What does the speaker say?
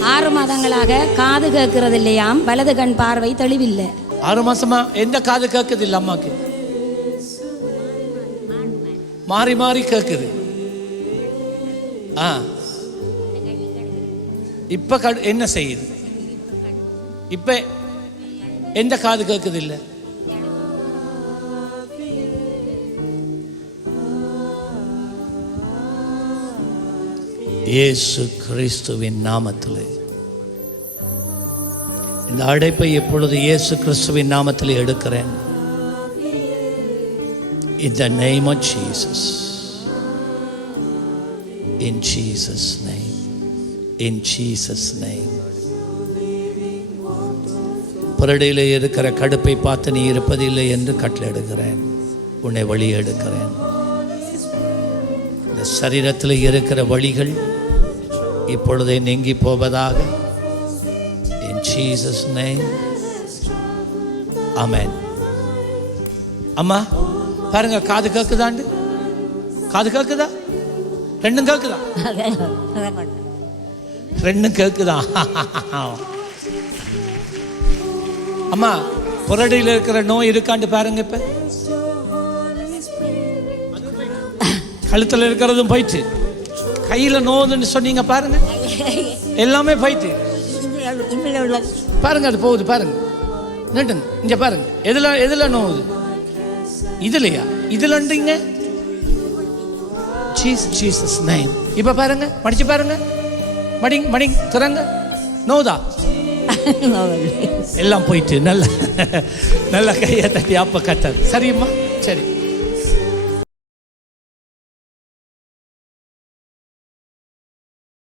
ஆறு மாதங்களாக காது கேட்கறது இல்லையாம் வலது கண் பார்வை தெளிவில்லை. ஆறு மாசமா எந்த காது கேட்குது இல்ல அம்மாக்கு? மாறி மாறி கேட்குது. ஆ. இப்ப கடு- என்ன செய்யுது? இப்ப எந்த காது கேட்குது இல்ல இயேசு கிறிஸ்துவின் நாமத்தில் இந்த அடைப்பை எப்பொழுது இயேசு கிறிஸ்துவின் நாமத்தில் எடுக்கிறேன் In the name of Jesus. In Jesus' name. In Jesus' name. புரடையில் இருக்கிற கடுப்பை பார்த்து நீ இருப்பதில்லை என்று கட்டளையிடுகிறேன் உன்னை வழி எடுக்கிறேன் இந்த சரீரத்தில் இருக்கிற வழிகள் இப்பொழுதே நீங்கி போவதாக. இன் ஜீசஸ் நேம் அமேன் அம்மா பாருங்க காது கேக்குதாண்டு? காது கேக்குதா? ரெண்டும் கேக்குதா? ரெண்டும் கேக்குதா? அம்மா புரடியில் இருக்கிற நோய் இருக்காண்டு பாருங்க இப்ப. கழுத்தில் இருக்கிறதும் போயிட்டு. கையில நோவுதுன்னு சொன்னீங்க பாருங்க. எல்லாமே போயிட்டு பாருங்க அது போகுது பாருங்க. நட்டுங்க இங்க பாருங்க. எதுல எதுல நோவுது? இதுலயா? இதுலன்றீங்க ஜீஸ் ஜீசஸ் நைம் இப்ப பாருங்க மடிச்சு பாருங்க. மடிங் மடிங் திறங்க. நோதா எல்லாம் போயிட்டு நல்ல நல்ல கையை தட்டி அப்ப கட்டாது சரிம்மா சரி.